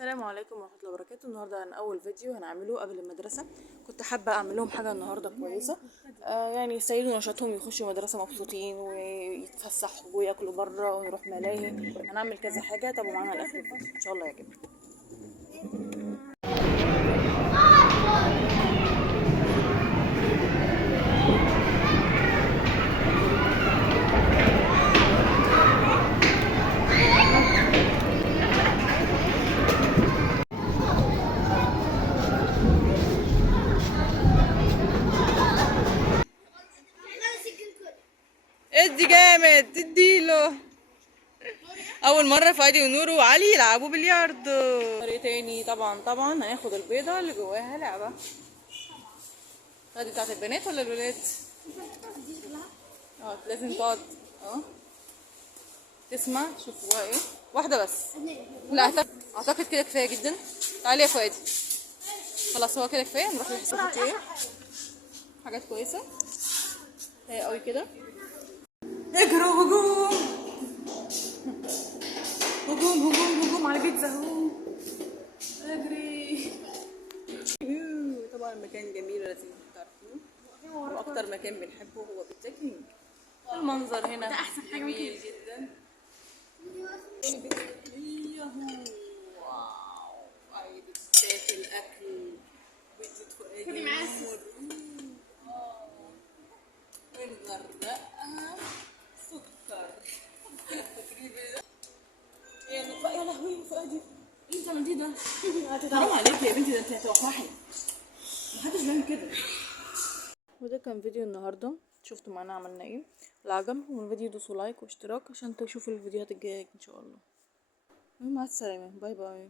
السلام عليكم ورحمة الله وبركاته. النهاردة أنا أول فيديو هنعمله قبل المدرسة. كنت حابة أعمل لهم حاجة النهاردة كويسة، يعني يسيدوا نشاطهم، يخشوا مدرسة مبسوطين ويتفسحوا وياكلوا بره ونروح ملاهي. هنعمل كذا حاجة، تابعوا معانا لآخر الفيديو إن شاء الله يعجبكم. ادي جامد، اديله. اول مره فادي ونور وعلي يلعبوا بلياردو. طريقه تاني طبعا هناخد البيضه اللي جواها لعبه. دي بتاعت البنات ولا الولاد؟ لازم تقعد تسمع. شوف جواها ايه. واحده بس. لا اعتقد كده كفايه جدا. تعالي يا فادي. خلاص هو كده كفايه. نروح نحط ايه حاجات كويسه هي قوي كده. اجروا هجوم هجوم هجوم هجوم على بيتزا. هجوم اجري. طبعا المكان جميل ولذيذ، تعرفين واكتر مكان بنحبه هو بيتزا كينج. المنظر هنا ده احسن حاجه جميل جدا. واو، عايز تاكل اكل بيتزا فؤاد. خدي معايا ونغرقها سكر. يا لهوي فؤادي، ايه انت عملتيه ده؟ حرام عليكي يا بنتي، ده انت هتوقعي. محدش بيعمل كده. وده كان فيديو النهارده، شفتوا معانا عملنا ايه. اللي عجبكم الفيديو دوسوا لايك واشتراك عشان تشوفوا الفيديوهات الجايه ان شاء الله. مع السلامه، باي باي.